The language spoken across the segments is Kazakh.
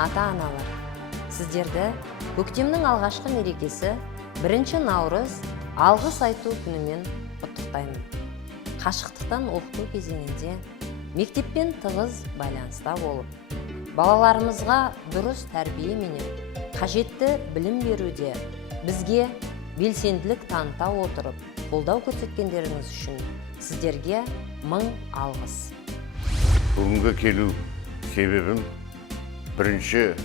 ата-аналар, сіздерді көктемнің алғашқы мерекесі 1 наурыз алғыс айту күнімен құттықтаймын. Қашықтықтан оқыту кезеңінде мектеппен тығыз байланыста болып, балаларымызға дұрыс тәрбие менен қажетті білім беруде бізге белсенділік таныта отырып, қолдау көрсеткендеріңіз үшін сіздерге мың алғыс. Бүгінгі келу себебім 1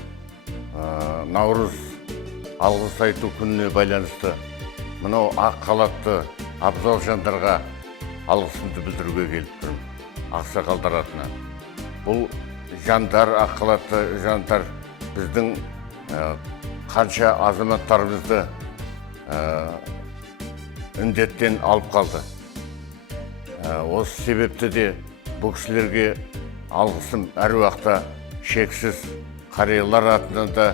наурыз алғыс айту күніне байланысты мынау ақ халатты абзал жандарға алғысымды білдіруге келіп тұрмын. Ақсақалдар атынан. Бұл жандар, ақ халатты жандар біздің қанша азаматтарымызды індеттен алып қалды. Осы себепті де бұл кісілерге алғысым әр уақытта шексіз, қариялар атынан да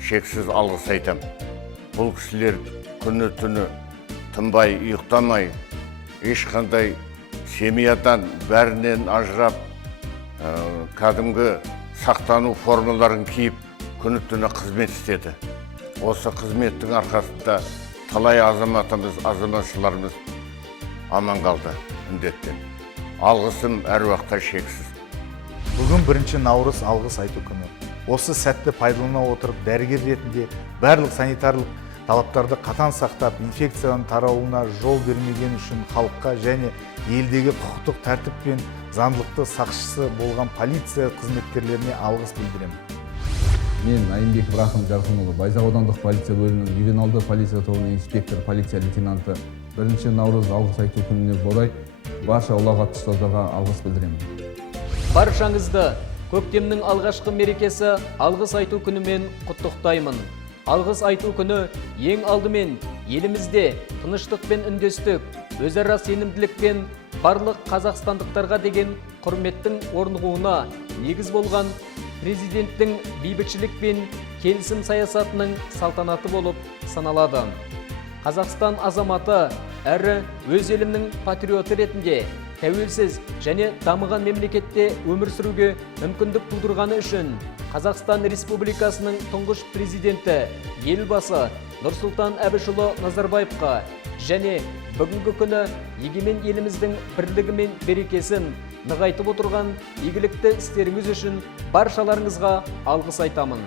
шексіз алғыс айтам. Бұл кісілер күні түні тынбай, ұйықтамай, ешқандай семьядан бәрінен ажырап, кәдімгі сақтану формаларын киіп, күні түні қызмет істеді. Осы қызметтің арқасында талай азаматымыз, азаматшыларымыз аман қалды індеттен. Алғысым әр уақытта шексіз. Бүгін 1 наурыз алғыс айту күні. Осы сәтті пайдалана отырып, дәрігер ретінде барлық санитарлық талаптарды қатаң сақтап, инфекцияның тарауына жол бермеген үшін халыққа және елдегі құқықтық тәртіп пен заңдылықты сақшысы болған полиция қызметкерлеріне алғыс білдіремін. Мен Айымбеков Рахым Жарқынұлы, Байзақ аудандық полиция бөлімінің ювеналды полиция тобының инспектор полиция лейтенанты 1 наурыз алғыс айту күніне орай барша ұлағатты ұстаздарға алғыс білдіремін. Баршаңызды көктемнің алғашқы мерекесі алғыс айту күнімен құттықтаймын. Алғыс айту күні ең алдымен елімізде тыныштық пен үндестік, өзара сенімділік пен барлық қазақстандықтарға деген құрметтің орнығуына негіз болған президенттің бейбітшілік пен келісім саясатының салтанаты болып саналады. Қазақстан азаматы әрі өз елімнің патриоты ретінде тәуелсіз және дамыған мемлекетте өмір сүруге мүмкіндік тудырғаны үшін Қазақстан Республикасының тұңғыш президенті елбасы Нұрсұлтан Әбішұлы Назарбаевқа және бүгінгі күні егемен еліміздің бірлігі мен берекесін нығайтып отырған игілікті істеріңіз үшін баршаларыңызға алғыс айтамын.